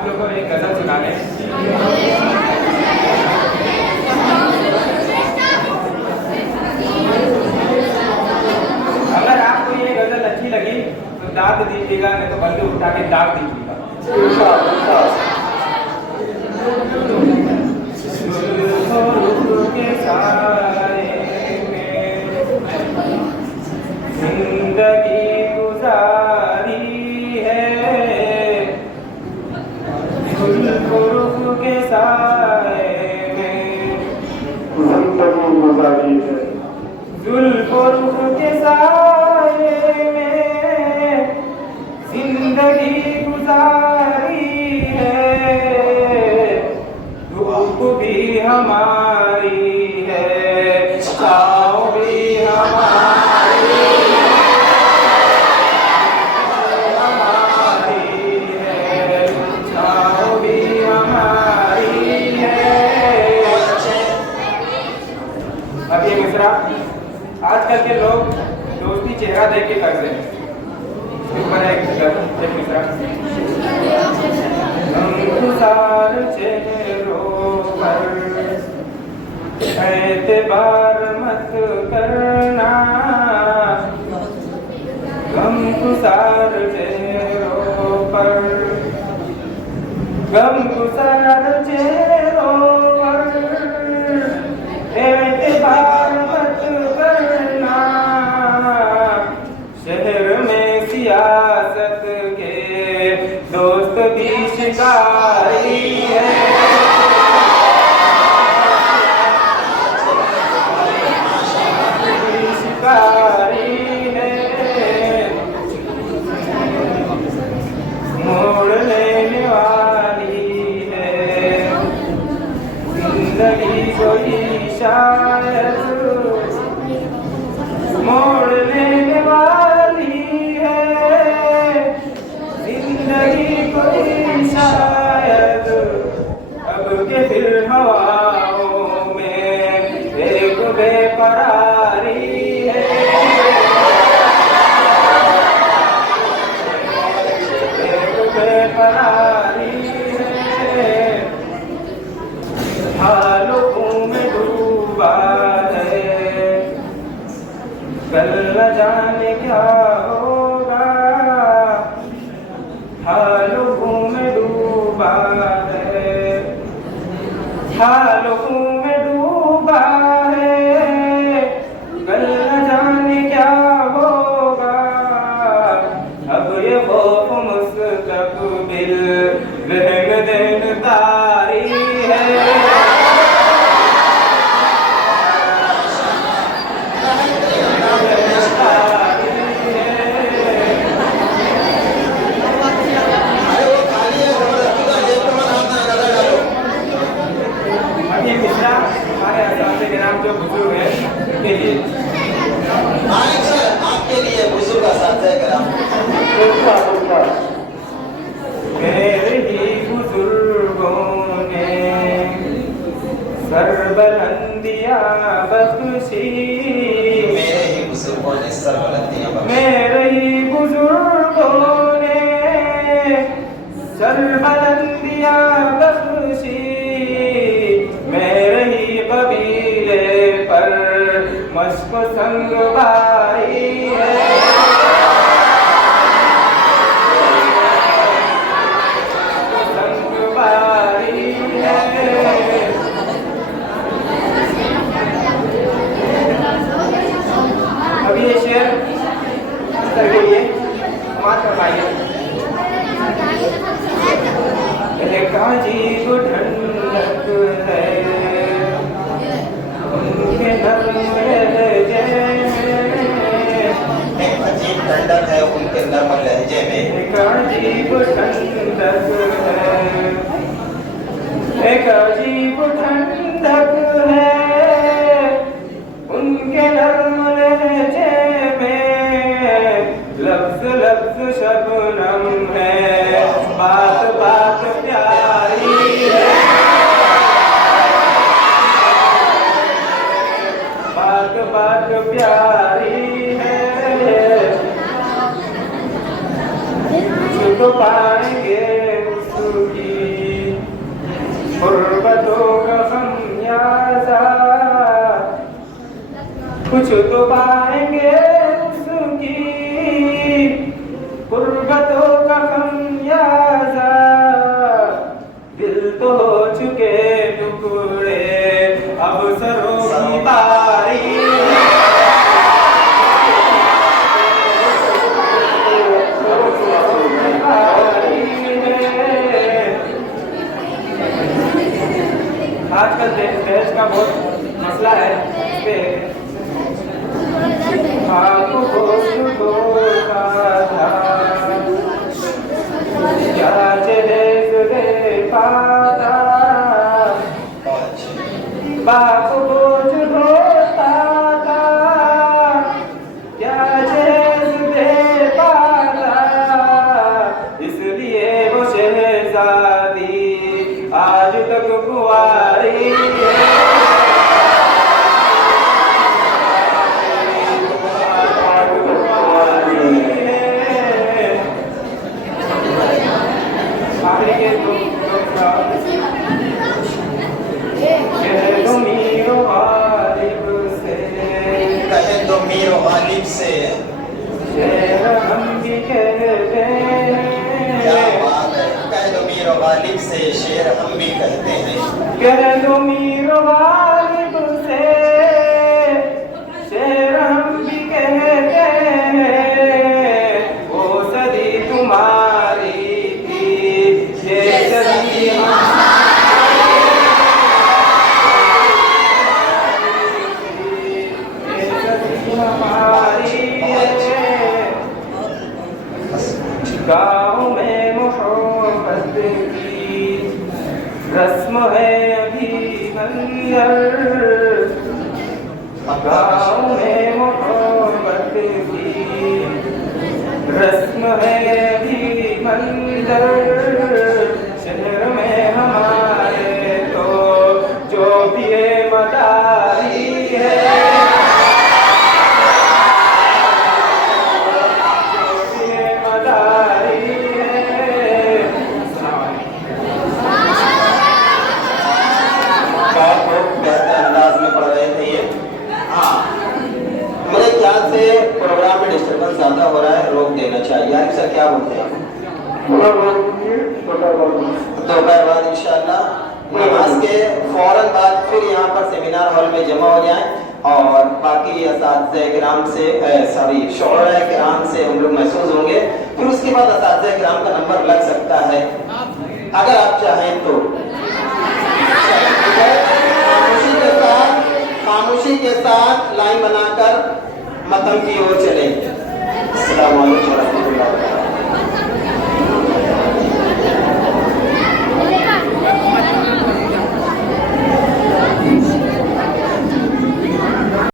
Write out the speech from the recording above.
आप लोगों को एक गजल सुनाने। अगर आपको ये गजल अच्छी लगी तो दाद दीजिएगा, नहीं तो बल्कि उठा के दाग दीजिएगा। जिंदगी गुजारी है जुल्फ़ के साए में, जिंदगी गुजारी है जुल्फ़ के साए में, जिंदगी गुजारी है, धूप भी हमारी है, छाँव भी हमारी है, छाँव भी हमारी है। अब ये मिसरा आजकल के लोग दोस्ती चेहरा देख के करते हैं। ऊपर एक मिसरा, गमगुसार चेहरों पर एतबार मत करना, गमगुसार चेहरों पर, गमगुसार चेहरों पर एतबार मत करना, शहर में सियासत के दोस्त भी शिकारी है, शिकारी है, मोड़ लेने वाली है जिंदगी कोई शायद, मोड़ लेने वाली है जिंदगी कोई शायद, अब के फिर हवाओं में एक बेकरारी है, एक बेकरारी है, हालों में डूबा है, कल न जाने क्या होगा, हालों में डूबा है, हालों में डूबा है, कल न जाने क्या होगा, अब ये खौफ मुस्तक़बिल रहम देनदारी है, जो बुजुर्ग है उनके लिए आपके लिए बुजुर्ग का साथ मेरे ही बुजुर्गों ने सरबलंदियां बख्शी, मेरे ही बुजुर्गों ने सरबलंदियां बख्शी, मेरे ही बुजुर्गों ने सरबलंदियां बख्शी, मेरे ही कबीले पर मश्क संग भाई है, संग भाई है। अब ये शेर करके लिए मात करवाइए। काजी को ठंडक है उनके नर्म लहजे में, अजीब ठंडक है उनके नर्म लहजे में, अजीब ठंडक है, एक अजीब ठंडक है उनके नर्म लहजे में, लफ्ज लफ्ज शबनम है, बात बात प्यारी है, बात बात प्यारी है, तो पाएंगे कुछ तो पाएंगे उसकी कुर्बतों का खमियाजा, दिल तो हो चुके टुकड़े अब सरों की बारी। आजकल दहेज का बहुत मसला है। इस पे आपको धोखा था, क्या दहेज दे पाता, बाप बोझ ढोता था, क्या दहेज दे पाता, इसलिए वो शहजादी आज तक कुंवारी है। कहे तो मीर गालिब से शेर हम भी कहते क्या हैं, बात है। कह दो मीर गालिब से शेर हम भी कहते हैं। कह दो मीर गालिब से शेर हम भी कहते हैं, वो सदी तुम्हारी थी, ये सदी हमारी है। गाँव में मोहब्बत की रस्म है अभी मंजर, गाँव में मोहब्बत की रस्म है अभी मंजर, शहर में हमारे तो जो भी मदारी है, प्रोग्राम में डिस्टर्बेंस ज्यादा हो रहा है, रोक देना चाहिए। यार सर क्या बोलते हैं? दोपहर बाद इंशाल्लाह नमाज के फौरन बाद फिर यहाँ पर सेमिनार हॉल में जमा हो जाएं और बाकी असातिज़ा-ए-किराम से शोरा-ए-किराम से हम लोग महसूस होंगे। फिर उसके बाद असातिज़ा-ए-किराम का नंबर लग सकता है अगर आप चाहें तो। खामोशी के साथ लाइन बनाकर मतम की ओर चले। अस्सलाम वालेकुम।